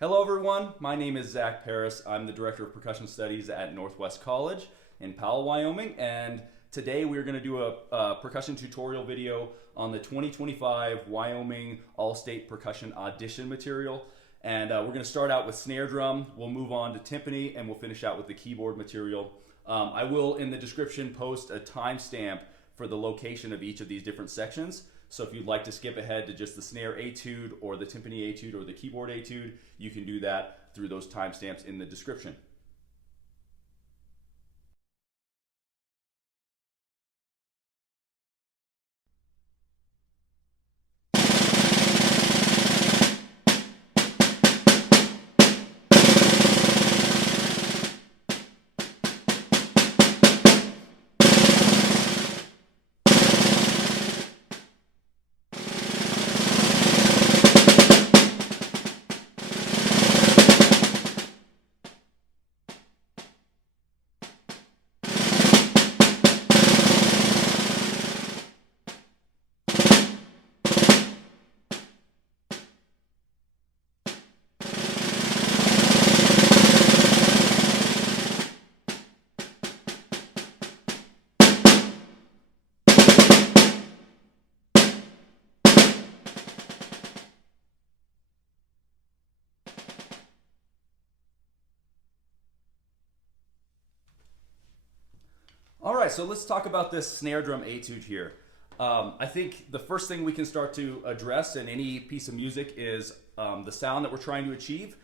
Hello everyone, my name is Zach Paris. I'm the Director of Percussion Studies at Northwest College in Powell, Wyoming, and today we're going to do a percussion tutorial video on the 2025 Wyoming All-State Percussion audition material. And we're going to start out with snare drum, we'll move on to timpani, and we'll finish out with the keyboard material. I will, in the description, post a timestamp for the location of each of these different sections. So if you'd like to skip ahead to just the snare etude or the timpani etude or the keyboard etude, you can do that through those timestamps in the description. All right, so let's talk about this snare drum etude here. I think the first thing we can start to address in any piece of music is the sound that we're trying to achieve.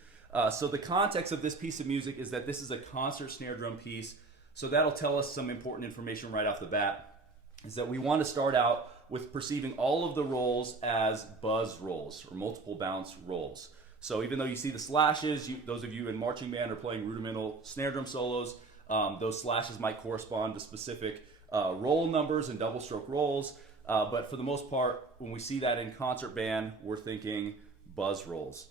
So the context of this piece of music is that this is a concert snare drum piece, so that'll tell us some important information right off the bat, is that we want to start out with perceiving all of the rolls as buzz rolls, or multiple bounce rolls. So even though you see the slashes, those of you in marching band are playing rudimental snare drum solos, those slashes might correspond to specific roll numbers and double stroke rolls, but for the most part, when we see that in concert band, we're thinking buzz rolls.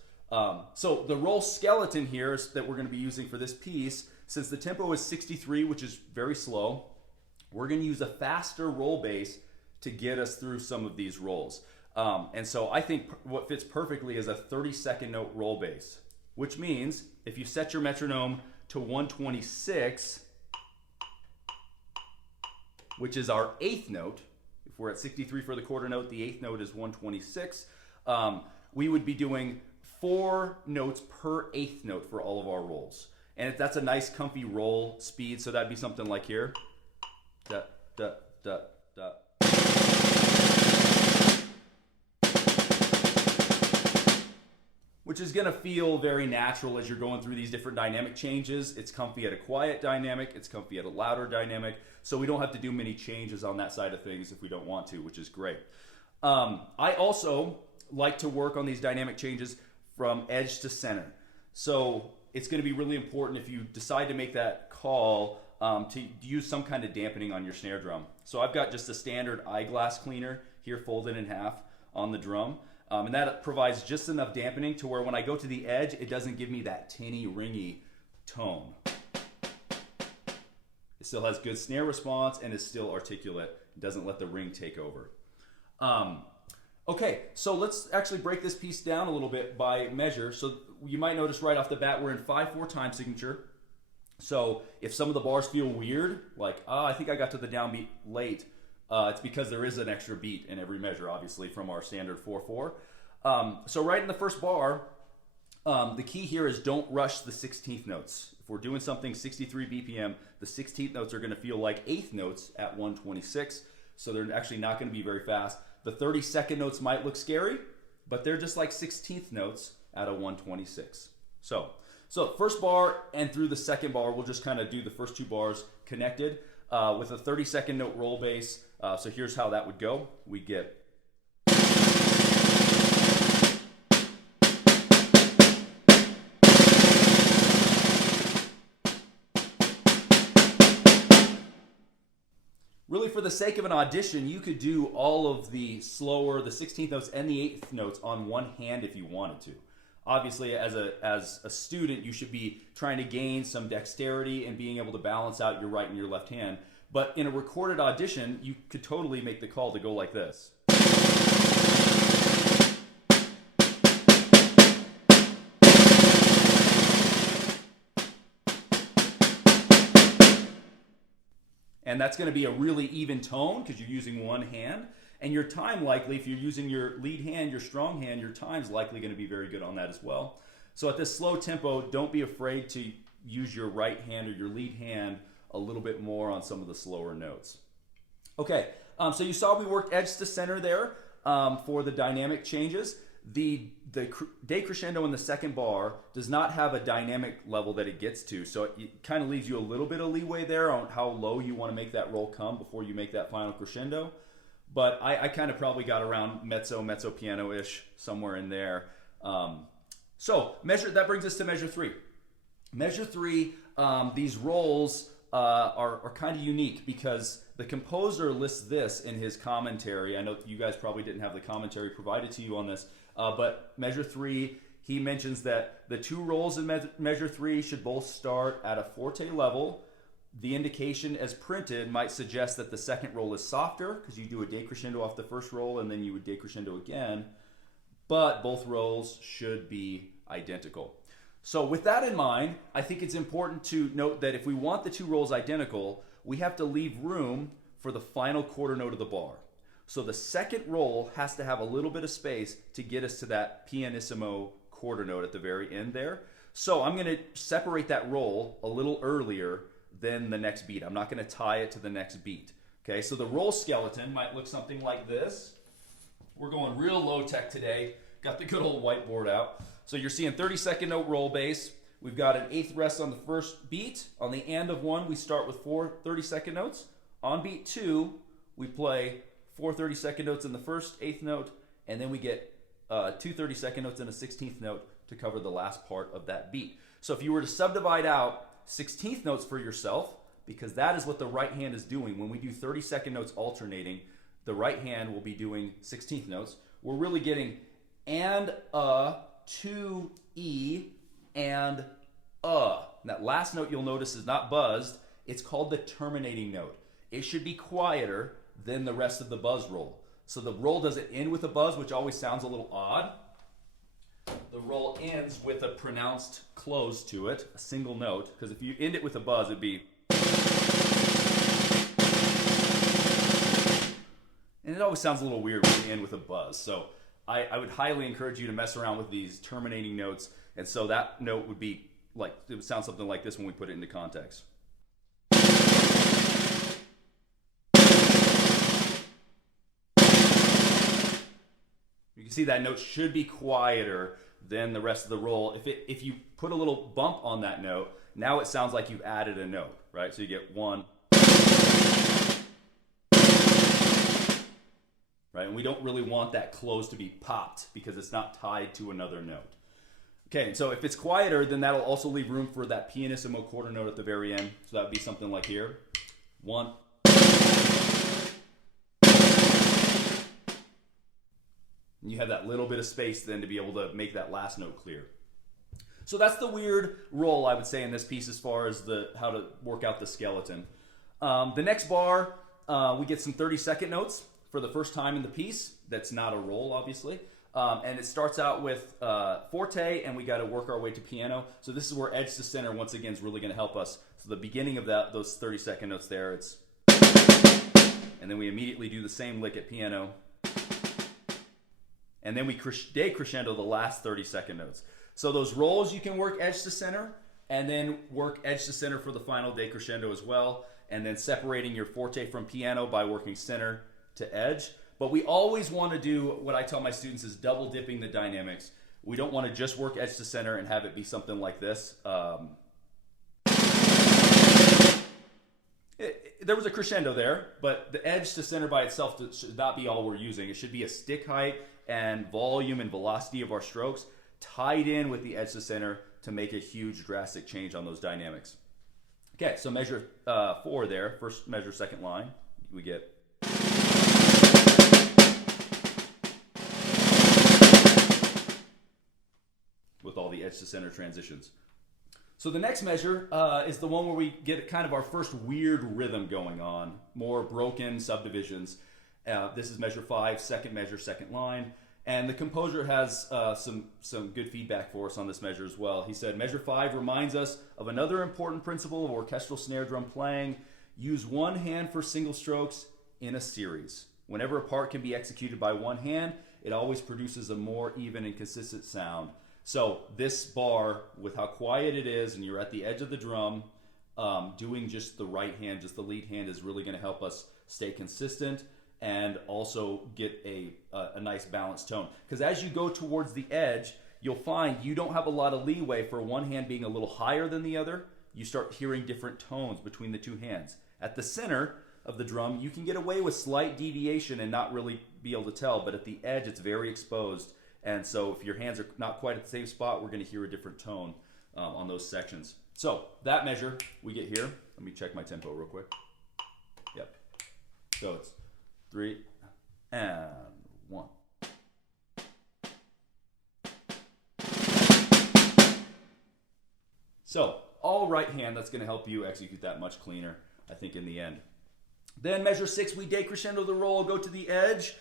So the roll skeleton here that we're going to be using for this piece, since the tempo is 63, which is very slow, we're going to use a faster roll bass to get us through some of these rolls. And so I think what fits perfectly is a 30-second note roll bass, which means if you set your metronome to 126, which is our eighth note. If we're at 63 for the quarter note, the eighth note is 126. We would be doing 4 notes per eighth note for all of our rolls. And that's a nice comfy roll speed, so that'd be something like here. Da, da, da, da. Which is going to feel very natural as you're going through these different dynamic changes. It's comfy at a quiet dynamic, it's comfy at a louder dynamic, so we don't have to do many changes on that side of things if we don't want to, which is great. I also like to work on these dynamic changes from edge to center. So it's going to be really important if you decide to make that call to use some kind of dampening on your snare drum. So I've got just a standard eyeglass cleaner here folded in half on the drum. And that provides just enough dampening to where when I go to the edge, it doesn't give me that tinny, ringy tone. It still has good snare response and is still articulate. It doesn't let the ring take over. Okay, so let's actually break this piece down a little bit by measure. So you might notice right off the bat, we're in 5/4 time signature. So if some of the bars feel weird, like, I think I got to the downbeat late, it's because there is an extra beat in every measure, obviously, from our standard 4/4. So right in the first bar, the key here is don't rush the 16th notes. If we're doing something 63 BPM, the 16th notes are going to feel like eighth notes at 126, so they're actually not going to be very fast. The 32nd notes might look scary, but they're just like 16th notes at a 126. So first bar and through the second bar, we'll just kind of do the first 2 bars connected with a 30-second note roll bass. So here's how that would go. We get really, for the sake of an audition, you could do all of the slower, the 16th notes and the 8th notes on one hand if you wanted to. Obviously, as a student, you should be trying to gain some dexterity and being able to balance out your right and your left hand. But in a recorded audition, you could totally make the call to go like this. And that's going to be a really even tone because you're using one hand. And your time likely, if you're using your lead hand, your strong hand, your time's likely going to be very good on that as well. So at this slow tempo, don't be afraid to use your right hand or your lead hand a little bit more on some of the slower notes. Okay, so you saw we worked edge to center there for the dynamic changes. The decrescendo in the second bar does not have a dynamic level that it gets to, so it kind of leaves you a little bit of leeway there on how low you want to make that roll come before you make that final crescendo. But I kind of probably got around mezzo piano-ish, somewhere in there. So that brings us to measure 3. Measure 3, these rolls are kind of unique because the composer lists this in his commentary. I know you guys probably didn't have the commentary provided to you on this, but measure 3, he mentions that the 2 rolls in measure 3 should both start at a forte level. The indication as printed might suggest that the second roll is softer because you do a decrescendo off the first roll and then you would decrescendo again, but both rolls should be identical. So with that in mind, I think it's important to note that if we want the 2 rolls identical, we have to leave room for the final quarter note of the bar. So the second roll has to have a little bit of space to get us to that pianissimo quarter note at the very end there. So I'm going to separate that roll a little earlier than the next beat. I'm not going to tie it to the next beat. Okay, so the roll skeleton might look something like this. We're going real low tech today. Got the good old whiteboard out. So you're seeing 32nd note roll bass. We've got an 8th rest on the first beat. On the and of 1, we start with 4 32nd notes. On beat 2, we play 4 32nd notes in the first 8th note, and then we get 2 32nd notes and a 16th note to cover the last part of that beat. So if you were to subdivide out 16th notes for yourself, because that is what the right hand is doing. When we do 32nd notes alternating, the right hand will be doing 16th notes. We're really getting and, 2, E, and, And that last note you'll notice is not buzzed. It's called the terminating note. It should be quieter than the rest of the buzz roll. So the roll doesn't end with a buzz, which always sounds a little odd. The roll ends with a pronounced close to it, a single note, because if you end it with a buzz, it'd be... And it always sounds a little weird when you end with a buzz. So I would highly encourage you to mess around with these terminating notes. And so that note would be like, it would sound something like this when we put it into context. You can see that note should be quieter than the rest of the roll. If you put a little bump on that note, now it sounds like you've added a note, right? So you get 1, right? And we don't really want that close to be popped because it's not tied to another note. Okay, and so if it's quieter, then that'll also leave room for that pianissimo quarter note at the very end. So that would be something like here. 1. And you have that little bit of space then to be able to make that last note clear. So that's the weird roll, I would say, in this piece as far as how to work out the skeleton. The next bar, we get some 32nd notes for the first time in the piece. That's not a roll, obviously. And it starts out with forte, and we got to work our way to piano. So this is where edge to center, once again, is really going to help us. So the beginning of those 32nd notes there, it's... And then we immediately do the same lick at piano. And then we decrescendo the last 32nd notes. So those rolls you can work edge to center, and then work edge to center for the final decrescendo as well, and then separating your forte from piano by working center to edge. But we always want to do what I tell my students is double dipping the dynamics. We don't want to just work edge to center and have it be something like this. There was a crescendo there, but the edge to center by itself should not be all we're using. It should be a stick height and volume and velocity of our strokes tied in with the edge to center to make a huge drastic change on those dynamics. Okay, so measure 4 there, first measure, second line, we get... with all the edge to center transitions. So the next measure is the one where we get kind of our first weird rhythm going on, more broken subdivisions. This is measure 5, second measure, second line. And the composer has some good feedback for us on this measure as well. He said, measure 5 reminds us of another important principle of orchestral snare drum playing. Use one hand for single strokes in a series. Whenever a part can be executed by one hand, it always produces a more even and consistent sound. So this bar, with how quiet it is and you're at the edge of the drum, doing just the right hand, just the lead hand, is really going to help us stay consistent and also get a nice balanced tone. Because as you go towards the edge, you'll find you don't have a lot of leeway for one hand being a little higher than the other. You start hearing different tones between the two hands. At the center of the drum, you can get away with slight deviation and not really be able to tell, but at the edge, it's very exposed. And so if your hands are not quite at the same spot, we're going to hear a different tone on those sections. So that measure we get here. Let me check my tempo real quick. Yep. So it's 3 and 1. So all right hand, that's going to help you execute that much cleaner, I think, in the end. Then measure 6, we decrescendo the roll, go to the edge.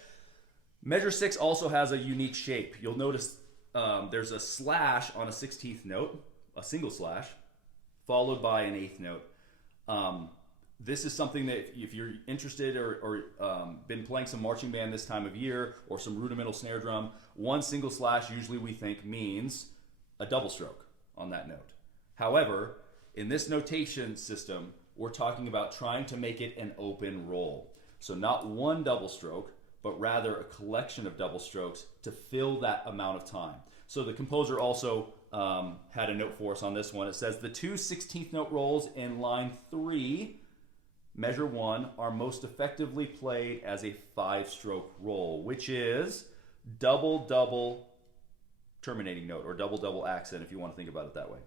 Measure 6 also has a unique shape. You'll notice there's a slash on a 16th note, a single slash, followed by an 8th note. This is something that if you're interested or been playing some marching band this time of year or some rudimental snare drum, one single slash usually we think means a double stroke on that note. However, in this notation system, we're talking about trying to make it an open roll. So not one double stroke, but rather a collection of double strokes to fill that amount of time. So the composer also had a note for us on this one. It says the 2 16th note rolls in line 3, measure 1, are most effectively played as a 5-stroke roll, which is double-double terminating note, or double-double accent if you want to think about it that way.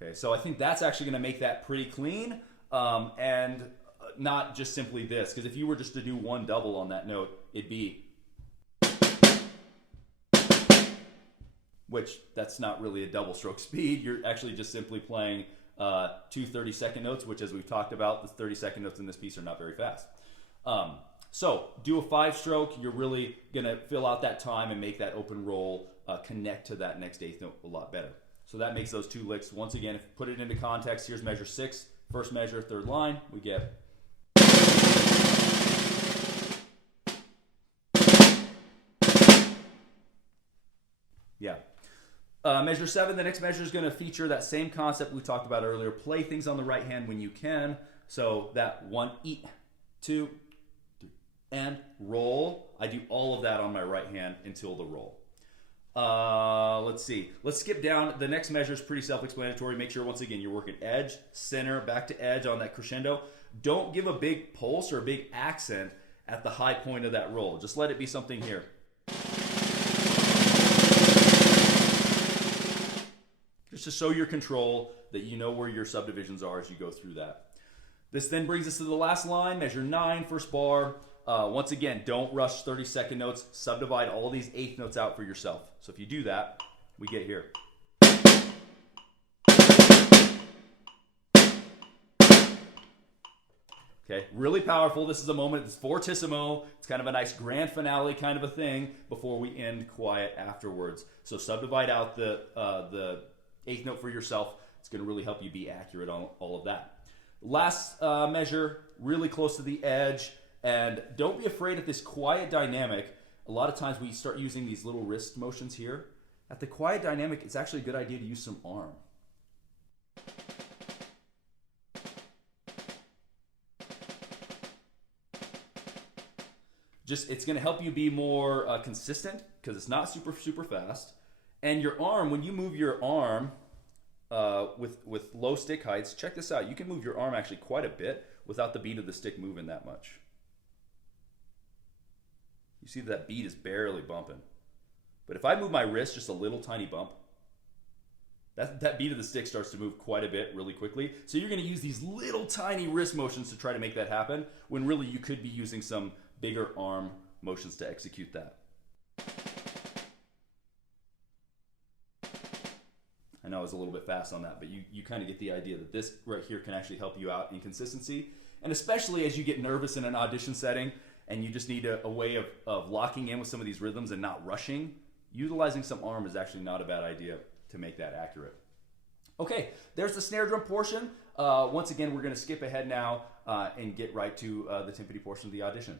Okay, so I think that's actually going to make that pretty clean, and not just simply this, because if you were just to do one double on that note, it'd be, which that's not really a double stroke speed. You're actually just simply playing 2 30-second notes, which, as we've talked about, the 30-second notes in this piece are not very fast. So do a 5-stroke. You're really going to fill out that time and make that open roll connect to that next 8th note a lot better. So that makes those 2 licks. Once again, if you put it into context, here's measure 6, first measure, 3rd line, we get. Yeah. Measure 7, the next measure is going to feature that same concept we talked about earlier. Play things on the right hand when you can. So that 1, 2, 3, and roll. I do all of that on my right hand until the roll. Let's see. Let's skip down. The next measure is pretty self-explanatory. Make sure, once again, you're working edge, center, back to edge on that crescendo. Don't give a big pulse or a big accent at the high point of that roll. Just let it be something here. Just to show your control, that you know where your subdivisions are as you go through that. This then brings us to the last line, measure 9, first bar. Once again, don't rush 30-second notes. Subdivide all these 8th notes out for yourself. So if you do that, we get here. Okay, really powerful. This is a moment, it's fortissimo. It's kind of a nice grand finale kind of a thing before we end quiet afterwards. So subdivide out the 8th note for yourself. It's going to really help you be accurate on all of that. Last measure, really close to the edge. And don't be afraid of this quiet dynamic. A lot of times we start using these little wrist motions here. At the quiet dynamic, it's actually a good idea to use some arm. It's going to help you be more consistent because it's not super fast. And your arm, when you move your arm with low stick heights, check this out. You can move your arm actually quite a bit without the beat of the stick moving that much. You see that beat is barely bumping. But if I move my wrist just a little tiny bump, that beat of the stick starts to move quite a bit really quickly. So you're going to use these little tiny wrist motions to try to make that happen, when really you could be using some bigger arm motions to execute that. I know I was a little bit fast on that, but you kind of get the idea that this right here can actually help you out in consistency. And especially as you get nervous in an audition setting, and you just need a way of locking in with some of these rhythms and not rushing, utilizing some arm is actually not a bad idea to make that accurate. Okay, there's the snare drum portion. Once again, we're going to skip ahead now and get right to the timpani portion of the audition.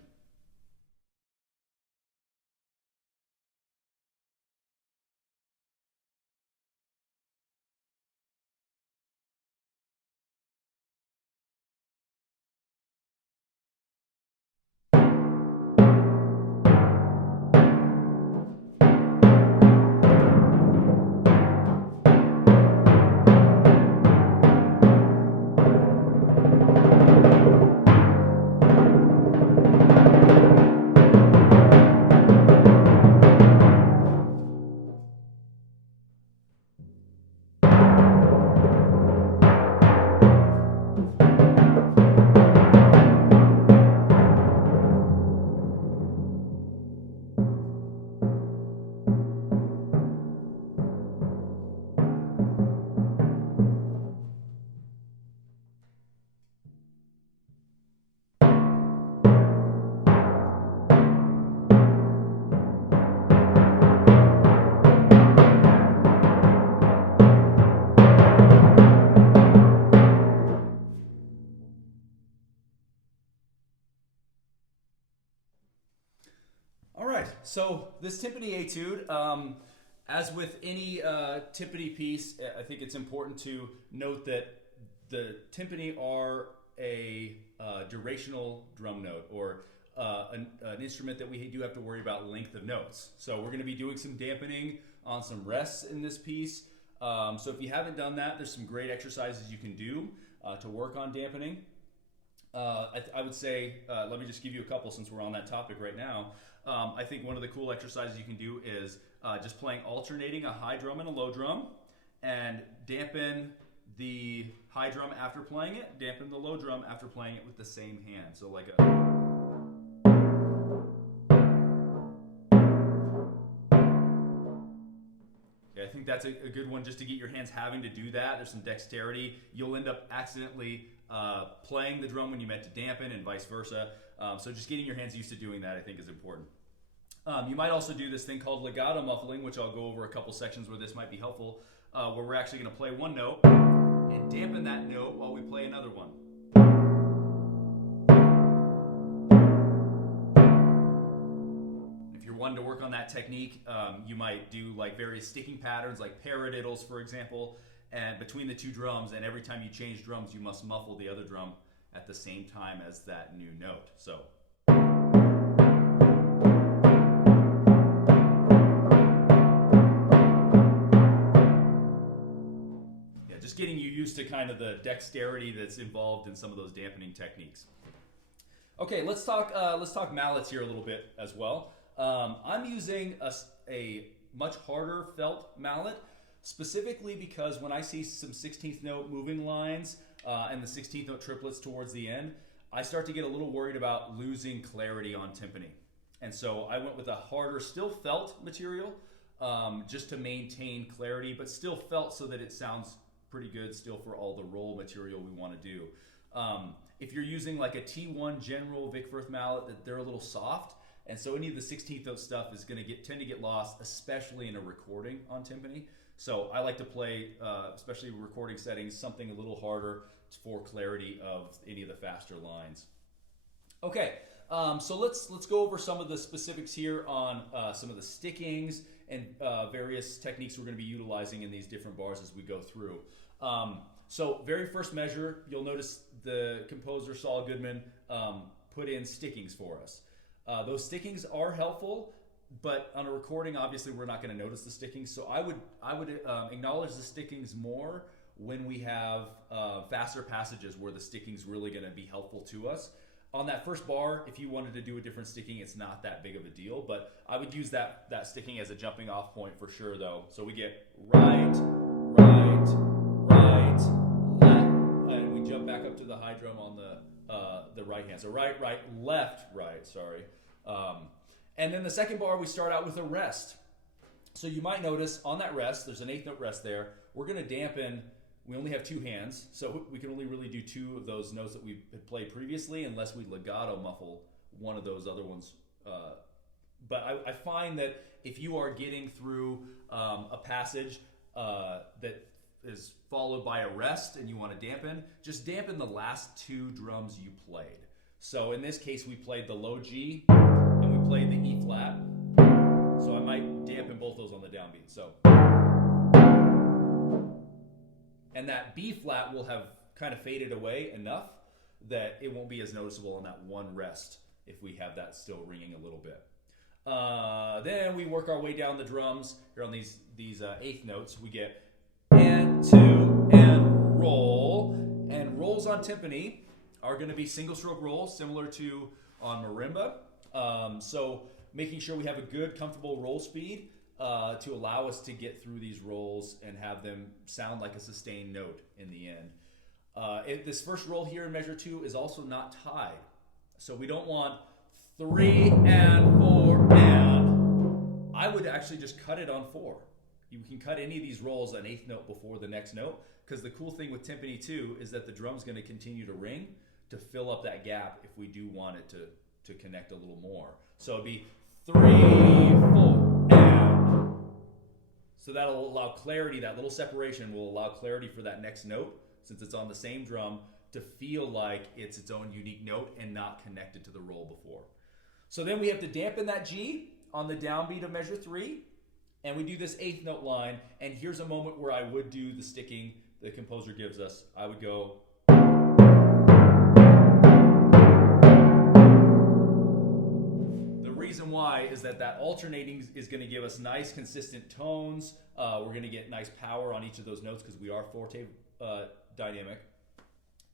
All right, so this timpani etude, as with any timpani piece, I think it's important to note that the timpani are a durational drum note, or an instrument that we do have to worry about length of notes. So we're going to be doing some dampening on some rests in this piece. So if you haven't done that, there's some great exercises you can do to work on dampening. I would say, let me just give you a couple since we're on that topic right now. I think one of the cool exercises you can do is just playing alternating a high drum and a low drum, and dampen the high drum after playing it, dampen the low drum after playing it with the same hand. So like a... Yeah, I think that's a good one just to get your hands having to do that. There's some dexterity. You'll end up accidentally playing the drum when you meant to dampen, and vice versa. So just getting your hands used to doing that, I think, is important. You might also do this thing called legato muffling, which I'll go over a couple sections where this might be helpful, where we're actually going to play one note and dampen that note while we play another one. If you're wanting to work on that technique, you might do like various sticking patterns, like paradiddles, for example, and between the two drums, and every time you change drums, you must muffle the other drum at the same time as that new note. So yeah, just getting you used to kind of the dexterity that's involved in some of those dampening techniques. Okay, let's talk mallets here a little bit as well. I'm using a much harder felt mallet, specifically because when I see some 16th note moving lines and the 16th note triplets towards the end, I start to get a little worried about losing clarity on timpani. And so I went with a harder, still felt material, just to maintain clarity, but still felt so that it sounds pretty good still for all the roll material we want to do. If you're using like a T1 General Vic Firth mallet, they're a little soft, and so any of the 16th note stuff is going to tend to get lost, especially in a recording on timpani. So I like to play, especially recording settings, something a little harder for clarity of any of the faster lines. Okay, so let's go over some of the specifics here on some of the stickings and various techniques we're going to be utilizing in these different bars as we go through. So very first measure, you'll notice the composer Saul Goodman put in stickings for us. Those stickings are helpful, but on a recording, obviously, we're not going to notice the stickings. So I would acknowledge the stickings more when we have faster passages where the sticking's really going to be helpful to us. On that first bar, if you wanted to do a different sticking, it's not that big of a deal, but I would use that sticking as a jumping off point for sure, though. So we get right, right, right, left, and we jump back up to the high drum on the right hand. So right, right, left, right, sorry. And then the second bar, we start out with a rest. So you might notice on that rest, there's an 8th note rest there. We're going to dampen. We only have 2 hands, so we can only really do 2 of those notes that we had played previously, unless we legato muffle one of those other ones. But I find that if you are getting through a passage that is followed by a rest and you want to dampen, just dampen the last two drums you played. So in this case, we played the low G and we played the E flat. So I might dampen both those on the downbeat. So, and that B flat will have kind of faded away enough that it won't be as noticeable on that one rest if we have that still ringing a little bit. Then we work our way down the drums here on these eighth notes. We get and two and roll, and rolls on timpani are going to be single stroke rolls similar to on marimba. So making sure we have a good comfortable roll speed to allow us to get through these rolls and have them sound like a sustained note in the end. This first roll here in measure 2 is also not tied, so we don't want 3 and 4 and. I would actually just cut it on 4. You can cut any of these rolls an eighth note before the next note, because the cool thing with timpani too is that the drum's going to continue to ring to fill up that gap if we do want it to connect a little more. So it'd be 3, 4 and. So that'll allow clarity. That little separation will allow clarity for that next note, since it's on the same drum, to feel like it's its own unique note and not connected to the roll before. So then we have to dampen that G on the downbeat of measure 3, and we do this eighth note line, and here's a moment where I would do the sticking the composer gives us. I would go. The reason why is that alternating is going to give us nice consistent tones. We're going to get nice power on each of those notes because we are forte dynamic.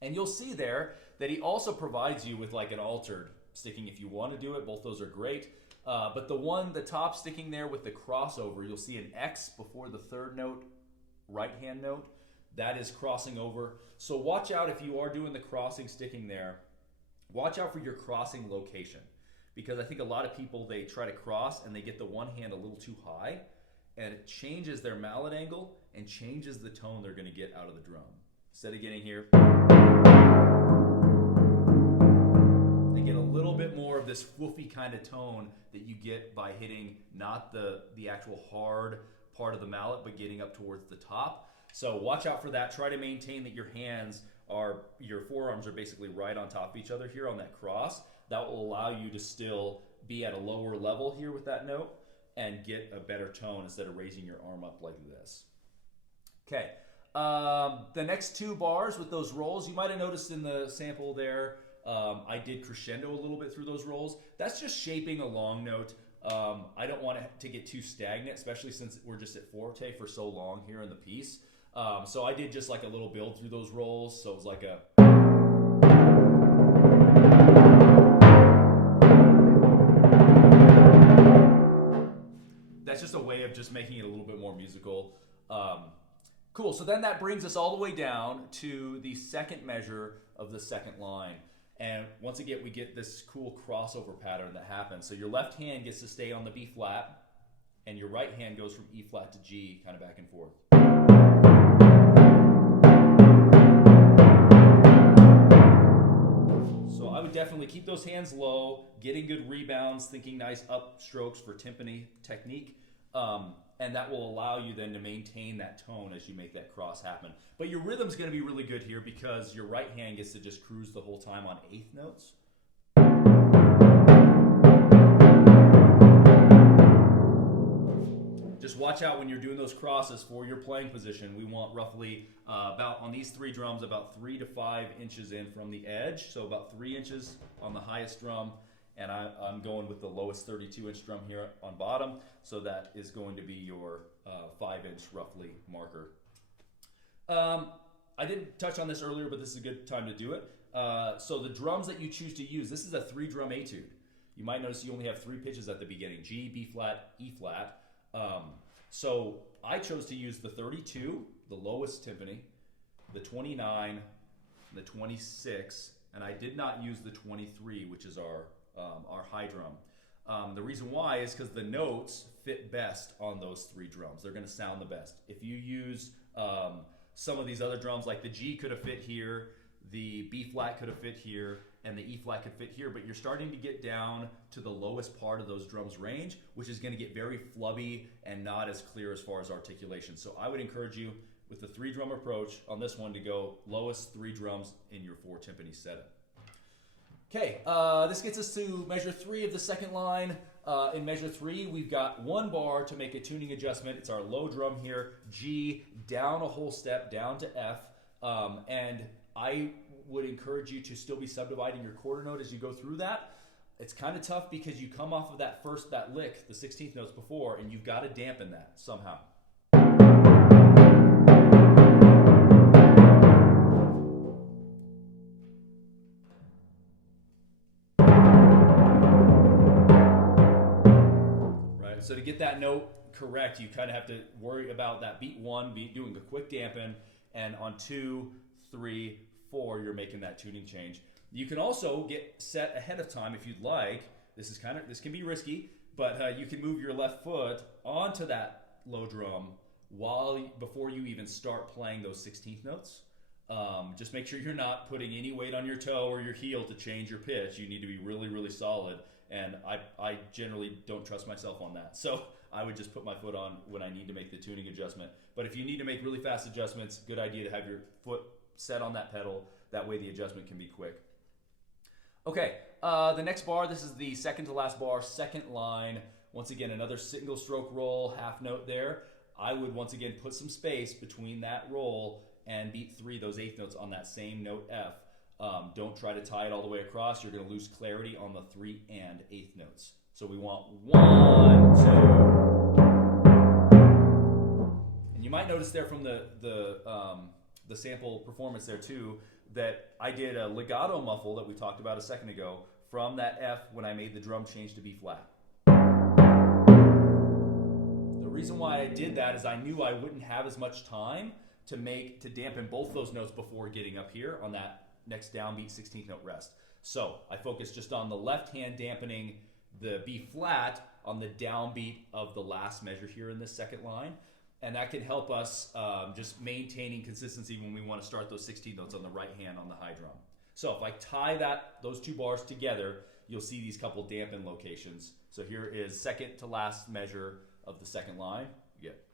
And you'll see there that he also provides you with like an altered sticking if you want to do it. Both those are great. But the top sticking there with the crossover, you'll see an X before the third note, right hand note. That is crossing over. So watch out if you are doing the crossing sticking there. Watch out for your crossing location, because I think a lot of people, they try to cross and they get the one hand a little too high, and it changes their mallet angle and changes the tone they're going to get out of the drum. Instead of getting here, they get a little bit more of this woofy kind of tone that you get by hitting not the actual hard part of the mallet, but getting up towards the top. So watch out for that. Try to maintain that your forearms are basically right on top of each other here on that cross. That will allow you to still be at a lower level here with that note and get a better tone instead of raising your arm up like this. Okay. The next 2 bars with those rolls, you might have noticed in the sample there, I did crescendo a little bit through those rolls. That's just shaping a long note. I don't want it to get too stagnant, especially since we're just at forte for so long here in the piece. So I did just like a little build through those rolls. So it was like a... That's just a way of just making it a little bit more musical. Cool, so then that brings us all the way down to the second measure of the second line. And once again, we get this cool crossover pattern that happens. So your left hand gets to stay on the B flat, and your right hand goes from E flat to G, kind of back and forth. So I would definitely keep those hands low, getting good rebounds, thinking nice up strokes for timpani technique. And that will allow you then to maintain that tone as you make that cross happen. But your rhythm's going to be really good here because your right hand gets to just cruise the whole time on eighth notes. Just watch out when you're doing those crosses for your playing position. We want roughly about, on these 3 drums, about 3 to 5 inches in from the edge. So about 3 inches on the highest drum. And I'm going with the lowest 32-inch drum here on bottom. So that is going to be your 5-inch roughly marker. I didn't touch on this earlier, but this is a good time to do it. So the drums that you choose to use, this is a 3-drum etude. You might notice you only have 3 pitches at the beginning: G, B flat, E flat. So I chose to use the 32, the lowest timpani, the 29, the 26, and I did not use the 23, which is our high drum. The reason why is because the notes fit best on those 3 drums. They're going to sound the best. If you use some of these other drums, like the G could have fit here, the B flat could have fit here, and the E flat could fit here, but you're starting to get down to the lowest part of those drums range, which is going to get very flubby and not as clear as far as articulation. So I would encourage you, with the 3-drum approach on this one to go lowest 3 drums in your 4 timpani setup. Okay, this gets us to measure 3 of the second line. In measure 3, we've got 1 bar to make a tuning adjustment. It's our low drum here, G, down a whole step, down to F. And I would encourage you to still be subdividing your quarter note as you go through that. It's kind of tough because you come off of that lick, the 16th notes before, and you've got to dampen that somehow. So to get that note correct, you kind of have to worry about that beat 1, doing a quick dampen, and on 2, 3, 4, you're making that tuning change. You can also get set ahead of time if you'd like. This can be risky, but you can move your left foot onto that low drum before you even start playing those 16th notes. Just make sure you're not putting any weight on your toe or your heel to change your pitch. You need to be really, really solid. And I generally don't trust myself on that. So I would just put my foot on when I need to make the tuning adjustment. But if you need to make really fast adjustments, good idea to have your foot set on that pedal. That way the adjustment can be quick. Okay, the next bar, this is the second to last bar, second line. Once again, another single stroke roll, half note there. I would once again put some space between that roll and beat 3, those 8th notes on that same note F. Don't try to tie it all the way across. You're going to lose clarity on the 3 and 8th notes. So we want 1, 2. And you might notice there from the sample performance there too that I did a legato muffle that we talked about a second ago from that F when I made the drum change to B flat. The reason why I did that is I knew I wouldn't have as much time to dampen both those notes before getting up here on that next downbeat 16th note rest. So I focused just on the left hand dampening the B flat on the downbeat of the last measure here in this second line. And that can help us just maintaining consistency when we want to start those 16 notes on the right hand on the high drum. So if I tie those 2 bars together, you'll see these couple dampen locations. So here is second to last measure of the second line. You get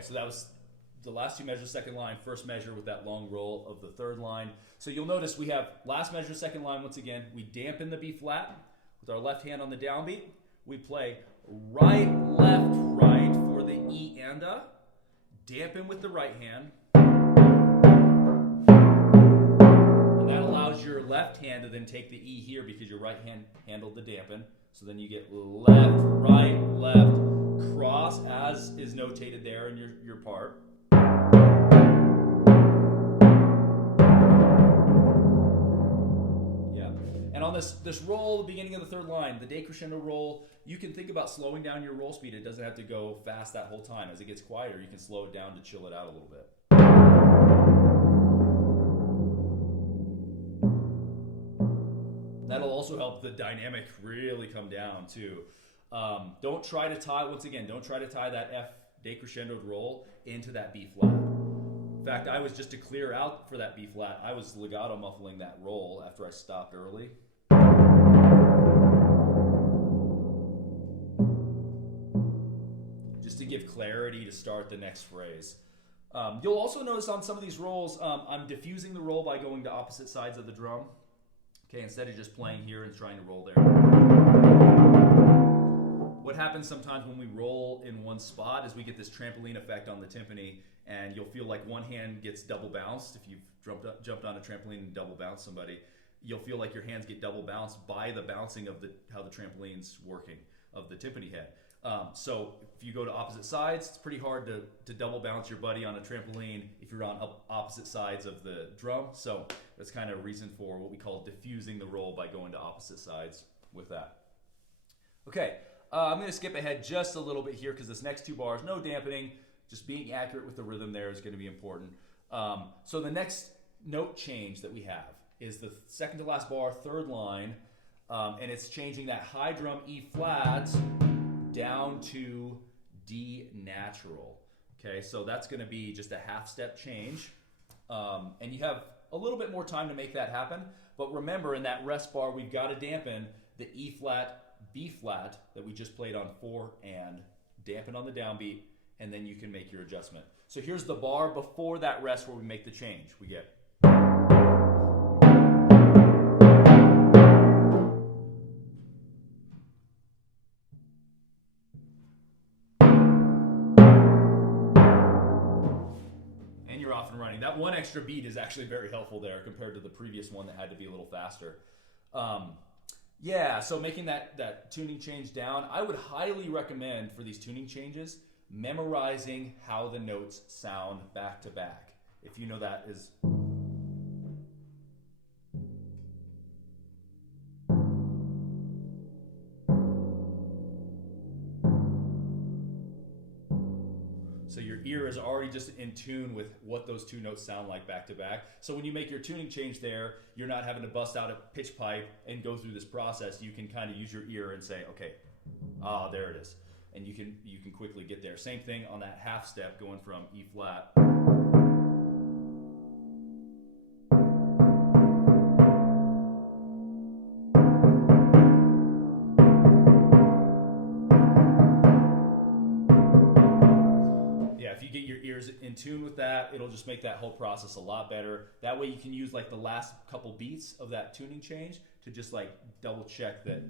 so that was the last 2 measures, second line, first measure with that long roll of the third line. So you'll notice we have last measure, second line once again. We dampen the B flat with our left hand on the downbeat. We play right, left, right for the E and A. Dampen with the right hand. And that allows your left hand to then take the E here because your right hand handled the dampen. So then you get left, right, left, cross as is notated there in your part. Yeah. And on this roll, the beginning of the third line, the decrescendo roll, you can think about slowing down your roll speed. It doesn't have to go fast that whole time. As it gets quieter, you can slow it down to chill it out a little bit. That'll also help the dynamic really come down too. Don't try to tie that F decrescendoed roll into that B flat. In fact, I was just to clear out for that B flat, I was legato muffling that roll after I stopped early. Just to give clarity to start the next phrase. You'll also notice on some of these rolls, I'm diffusing the roll by going to opposite sides of the drum. Okay, instead of just playing here and trying to roll there. What happens sometimes when we roll in one spot is we get this trampoline effect on the timpani, and you'll feel like one hand gets double bounced. If you've jumped on a trampoline and double bounced somebody, you'll feel like your hands get double bounced by the bouncing of how the trampoline's working of the timpani head. So if you go to opposite sides, it's pretty hard to double bounce your buddy on a trampoline if you're on opposite sides of the drum. So that's kind of a reason for what we call diffusing the roll by going to opposite sides with that. Okay, I'm going to skip ahead just a little bit here because this next 2 bars, no dampening, just being accurate with the rhythm there is going to be important. So the next note change that we have is the second to last bar, third line, and it's changing that high drum E flat down to D natural. Okay, so that's going to be just a half step change. And you have a little bit more time to make that happen. But remember, in that rest bar, we've got to dampen the E flat, B flat that we just played on 4 and dampen on the downbeat, and then you can make your adjustment. So here's the bar before that rest where we make the change. We get. And you're off and running. That one extra beat is actually very helpful there compared to the previous one that had to be a little faster. Yeah, so making that tuning change down, I would highly recommend for these tuning changes, memorizing how the notes sound back to back. If you know that is... So your ear is already just in tune with what those two notes sound like back to back. So when you make your tuning change there, you're not having to bust out a pitch pipe and go through this process. You can kind of use your ear and say, okay, there it is. And you can quickly get there. Same thing on that half step going from E flat. In tune with that, it'll just make that whole process a lot better. That way you can use like the last couple beats of that tuning change to just like double check that,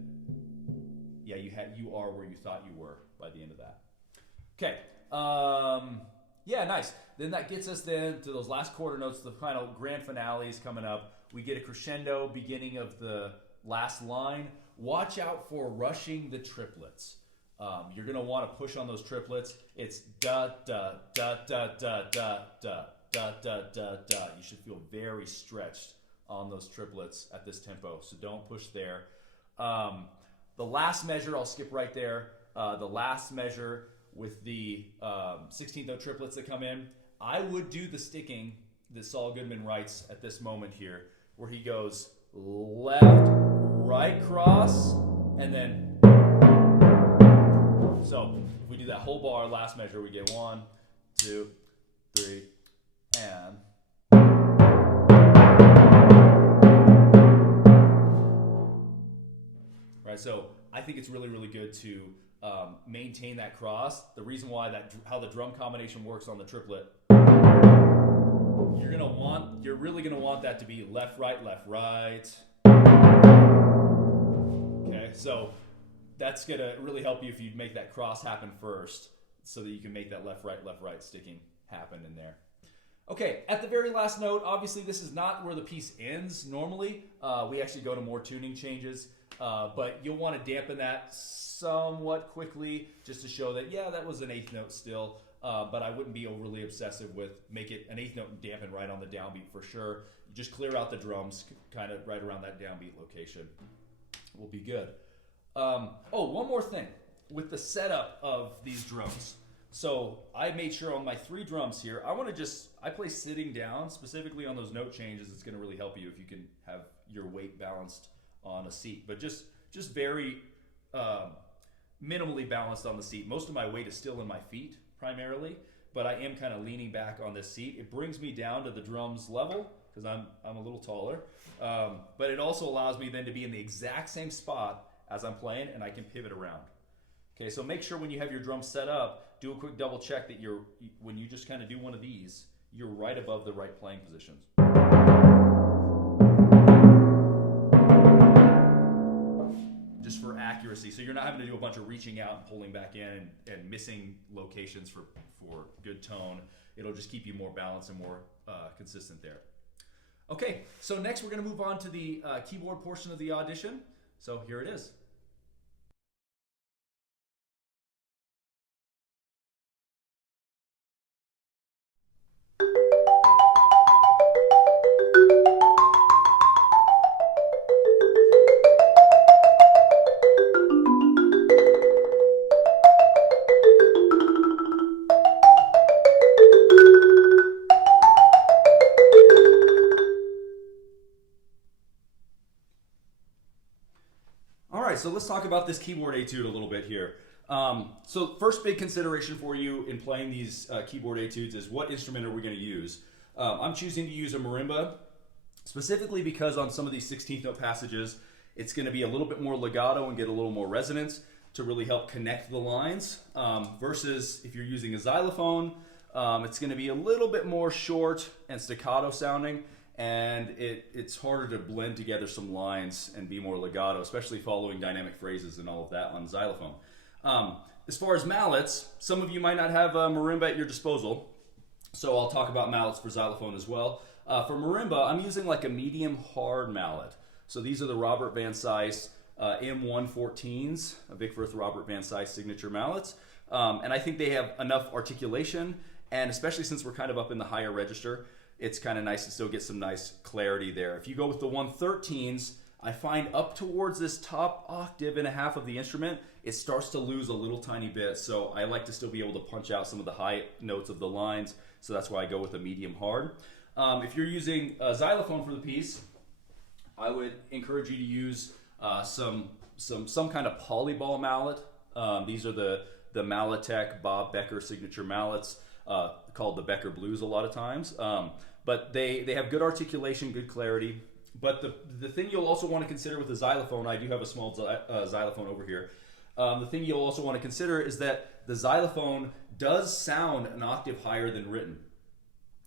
yeah, you are where you thought you were by the end of that. Okay, yeah, nice. Then that gets us then to those last quarter notes, the final grand finales coming up. We get a crescendo beginning of the last line. Watch out for rushing the triplets. You're going to want to push on those triplets. It's da, da, da, da, da, da, da, da, da, da, da. You should feel very stretched on those triplets at this tempo, so don't push there. The last measure, I'll skip right there. The last measure with the 16th note triplets that come in, I would do the sticking that Saul Goodman writes at this moment here, where he goes left, right cross, and then... So if we do that whole bar, last measure, we get 1, 2, 3, and... Right, so I think it's really, really good to maintain that cross. The reason why how the drum combination works on the triplet, you're really gonna want that to be left, right, left, right. Okay, so that's gonna really help you if you make that cross happen first, so that you can make that left, right sticking happen in there. Okay, at the very last note, obviously this is not where the piece ends normally. We actually go to more tuning changes, but you'll want to dampen that somewhat quickly just to show that, yeah, that was an 8th note still, but I wouldn't be overly obsessive with make it an 8th note and dampen right on the downbeat for sure. Just clear out the drums kind of right around that downbeat location. We'll be good. One more thing with the setup of these drums. So I made sure on my 3 drums here, I play sitting down specifically on those note changes. It's going to really help you if you can have your weight balanced on a seat, but just very minimally balanced on the seat. Most of my weight is still in my feet primarily, but I am kind of leaning back on this seat. It brings me down to the drums level because I'm a little taller, but it also allows me then to be in the exact same spot as I'm playing, and I can pivot around. Okay, so make sure when you have your drums set up, do a quick double check that when you just kind of do one of these, you're right above the right playing positions. Just for accuracy, so you're not having to do a bunch of reaching out and pulling back in and missing locations for good tone. It'll just keep you more balanced and more consistent there. Okay, so next we're going to move on to the keyboard portion of the audition. So here it is. So let's talk about this keyboard etude a little bit here. So first big consideration for you in playing these keyboard etudes is what instrument are we going to use? I'm choosing to use a marimba specifically because on some of these 16th note passages, it's going to be a little bit more legato and get a little more resonance to really help connect the lines, versus if you're using a xylophone, it's going to be a little bit more short and staccato sounding, and it's harder to blend together some lines and be more legato, especially following dynamic phrases and all of that on xylophone. As far as mallets, some of you might not have a marimba at your disposal, so I'll talk about mallets for xylophone as well. For marimba, I'm using like a medium hard mallet. So these are the Robert Van Cise M114s, Vic Firth Robert Van Cise signature mallets. And I think they have enough articulation, and especially since we're kind of up in the higher register, it's kind of nice to still get some nice clarity there. If you go with the 113s, I find up towards this top octave and a half of the instrument, it starts to lose a little tiny bit. So I like to still be able to punch out some of the high notes of the lines. So that's why I go with a medium hard. If you're using a xylophone for the piece, I would encourage you to use some kind of polyball mallet. These are the Malletech Bob Becker signature mallets, called the Becker Blues a lot of times. But they have good articulation, good clarity. But the thing you'll also want to consider with the xylophone, I do have a small xylophone over here. The thing you'll also want to consider is that the xylophone does sound an octave higher than written.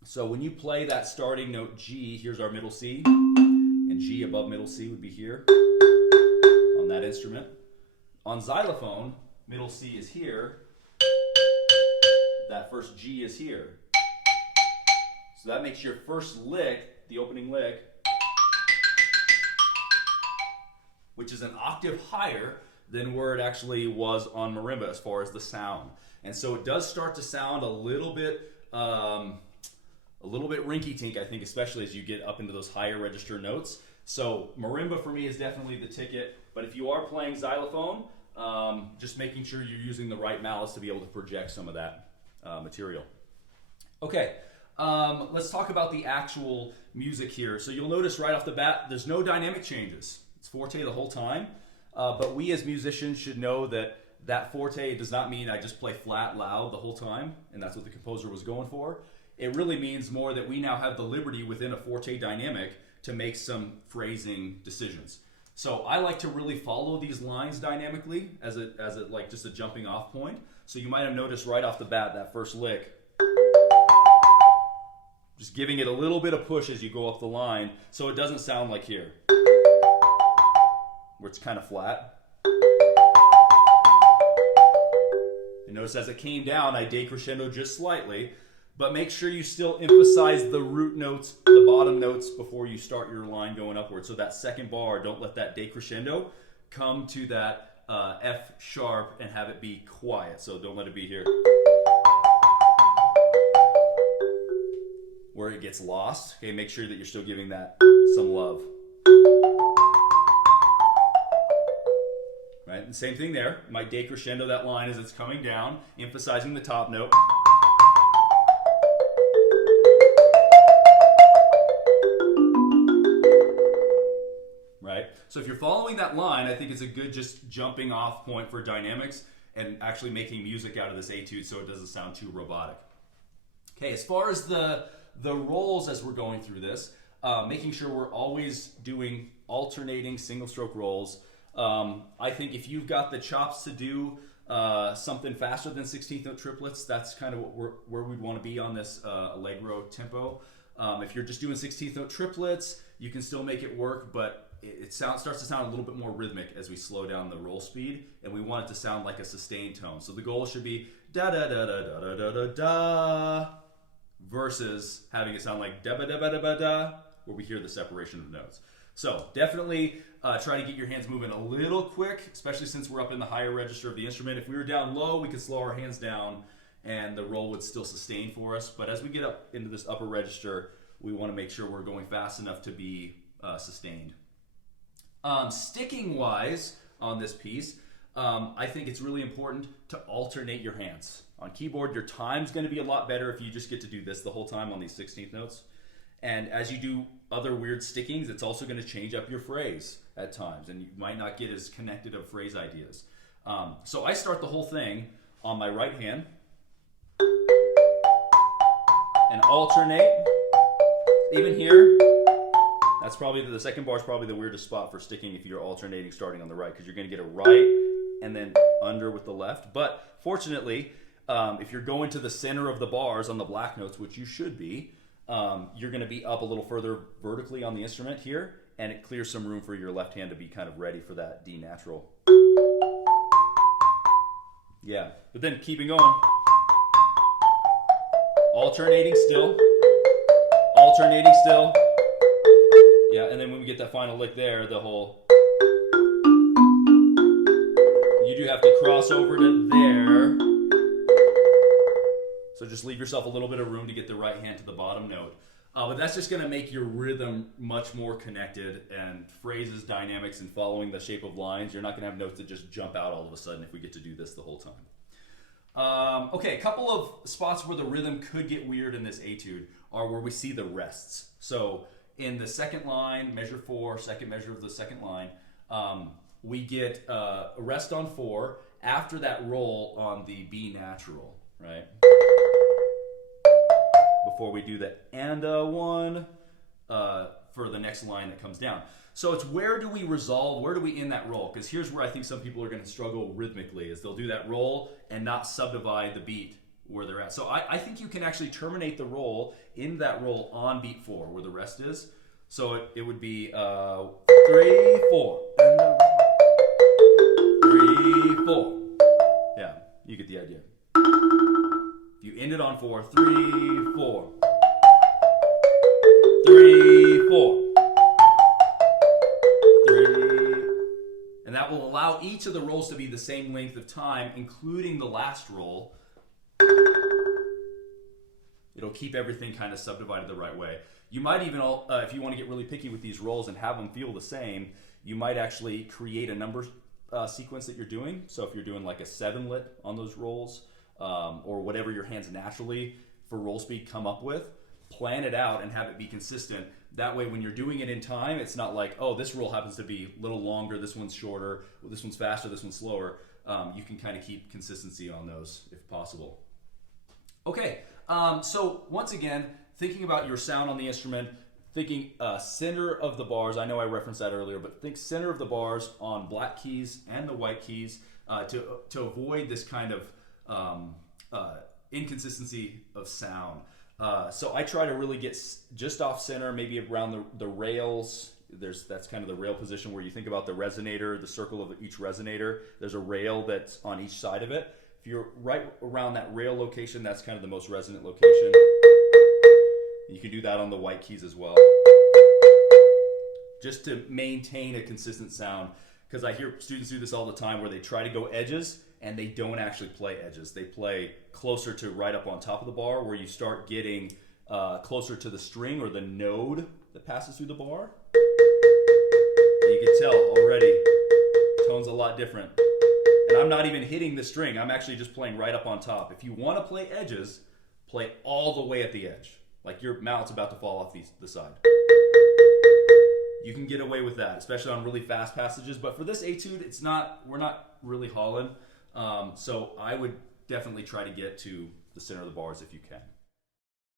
So when you play that starting note G, here's our middle C, and G above middle C would be here on that instrument. On xylophone, middle C is here, that first G is here. So that makes your first lick, the opening lick, which is an octave higher than where it actually was on marimba as far as the sound. And so it does start to sound a little bit rinky-tink, I think, especially as you get up into those higher register notes. So marimba for me is definitely the ticket, but if you are playing xylophone, just making sure you're using the right mallets to be able to project some of that material. Okay, let's talk about the actual music here. So you'll notice right off the bat, there's no dynamic changes. It's forte the whole time, but we as musicians should know that that forte does not mean I just play flat loud the whole time, and that's what the composer was going for. It really means more that we now have the liberty within a forte dynamic to make some phrasing decisions. So I like to really follow these lines dynamically as like just a jumping off point. So you might have noticed right off the bat that first lick, just giving it a little bit of push as you go up the line so it doesn't sound like here, where it's kind of flat. And notice as it came down, I decrescendo just slightly, but make sure you still emphasize the root notes, the bottom notes before you start your line going upward. So that second bar, don't let that decrescendo come to that F sharp and have it be quiet. So don't let it be here, where it gets lost. Okay, make sure that you're still giving that some love. Right, and same thing there. You might decrescendo that line as it's coming down, emphasizing the top note. Right? So if you're following that line, I think it's a good just jumping off point for dynamics and actually making music out of this etude so it doesn't sound too robotic. Okay, as far as the rolls as we're going through this, making sure we're always doing alternating single stroke rolls. I think if you've got the chops to do something faster than 16th note triplets, that's kind of where we'd want to be on this allegro tempo. If you're just doing 16th note triplets, you can still make it work, but it starts to sound a little bit more rhythmic as we slow down the roll speed, and we want it to sound like a sustained tone. So the goal should be da da da da da da da da da, versus having it sound like da ba da ba da ba da, where we hear the separation of notes. So definitely try to get your hands moving a little quick, especially since we're up in the higher register of the instrument. If we were down low, we could slow our hands down and the roll would still sustain for us. But as we get up into this upper register, we want to make sure we're going fast enough to be sustained. Sticking wise on this piece, I think it's really important to alternate your hands. On keyboard, your time's going to be a lot better if you just get to do this the whole time on these 16th notes. And as you do other weird stickings, it's also going to change up your phrase at times, and you might not get as connected of phrase ideas. So I start the whole thing on my right hand and alternate, even here, That's probably the second bar is probably the weirdest spot for sticking if you're alternating starting on the right, because you're going to get a right and then under with the left. But fortunately, if you're going to the center of the bars on the black notes, which you should be, you're going to be up a little further vertically on the instrument here, and it clears some room for your left hand to be kind of ready for that D natural. Yeah, but then keeping going. Alternating still. Alternating still. Yeah, and then when we get that final lick there, the whole... You do have to cross over to there. So just leave yourself a little bit of room to get the right hand to the bottom note. But that's just going to make your rhythm much more connected, and phrases, dynamics, and following the shape of lines. You're not going to have notes that just jump out all of a sudden if we get to do this the whole time. Okay, a couple of spots where the rhythm could get weird in this etude are where we see the rests. So in the second line, measure 4, second measure of the second line, we get a rest on 4 after that roll on the B natural, right? Before we do the and a 1 for the next line that comes down. So it's where do we resolve, where do we end that roll? Because here's where I think some people are going to struggle rhythmically, is they'll do that roll and not subdivide the beat where they're at. So I think you can actually terminate the roll in that roll on beat 4 where the rest is. So it would be 3, 4. 3, 4. Yeah, you get the idea. You end it on 4, 3, 4. 3, 4. 3. And that will allow each of the rolls to be the same length of time, including the last roll. It'll keep everything kind of subdivided the right way. You might even, if you want to get really picky with these rolls and have them feel the same, you might actually create a number sequence that you're doing. So if you're doing like a 7-lit on those rolls, or whatever your hands naturally for roll speed come up with, plan it out and have it be consistent. That way when you're doing it in time, it's not like, oh, this roll happens to be a little longer, this one's shorter, this one's faster, this one's slower. You can kind of keep consistency on those if possible. Okay, so once again, thinking about your sound on the instrument, thinking center of the bars. I know I referenced that earlier, but think center of the bars on black keys and the white keys to avoid this kind of inconsistency of sound. So I try to really get just off center, maybe around the rails. That's kind of the rail position where you think about the resonator, the circle of each resonator. There's a rail that's on each side of it. If you're right around that rail location, that's kind of the most resonant location. You can do that on the white keys as well, just to maintain a consistent sound. Because I hear students do this all the time where they try to go edges and they don't actually play edges. They play closer to right up on top of the bar, where you start getting closer to the string or the node that passes through the bar. You can tell already, tone's a lot different. And I'm not even hitting the string, I'm actually just playing right up on top. If you want to play edges, play all the way at the edge. Like your mouth's about to fall off the side. You can get away with that, especially on really fast passages. But for this etude, we're not really hauling. So I would definitely try to get to the center of the bars if you can.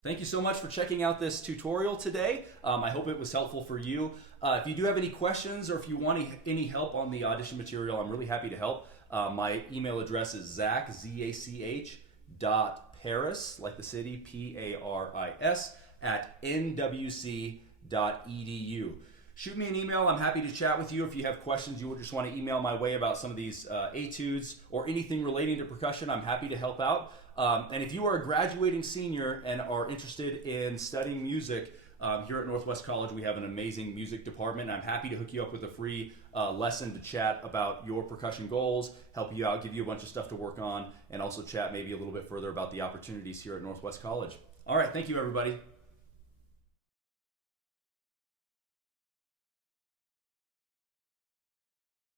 Thank you so much for checking out this tutorial today. I hope it was helpful for you. If you do have any questions or if you want any help on the audition material, I'm really happy to help. My email address is Zach, Z-A-C-H, .Paris, like the city, P-A-R-I-S, @nwc.edu. Shoot me an email. I'm happy to chat with you. If you have questions you would just want to email my way about some of these etudes or anything relating to percussion, I'm happy to help out. And if you are a graduating senior and are interested in studying music, here at Northwest College, we have an amazing music department. I'm happy to hook you up with a free lesson to chat about your percussion goals, help you out, give you a bunch of stuff to work on, and also chat maybe a little bit further about the opportunities here at Northwest College. All right, thank you, everybody.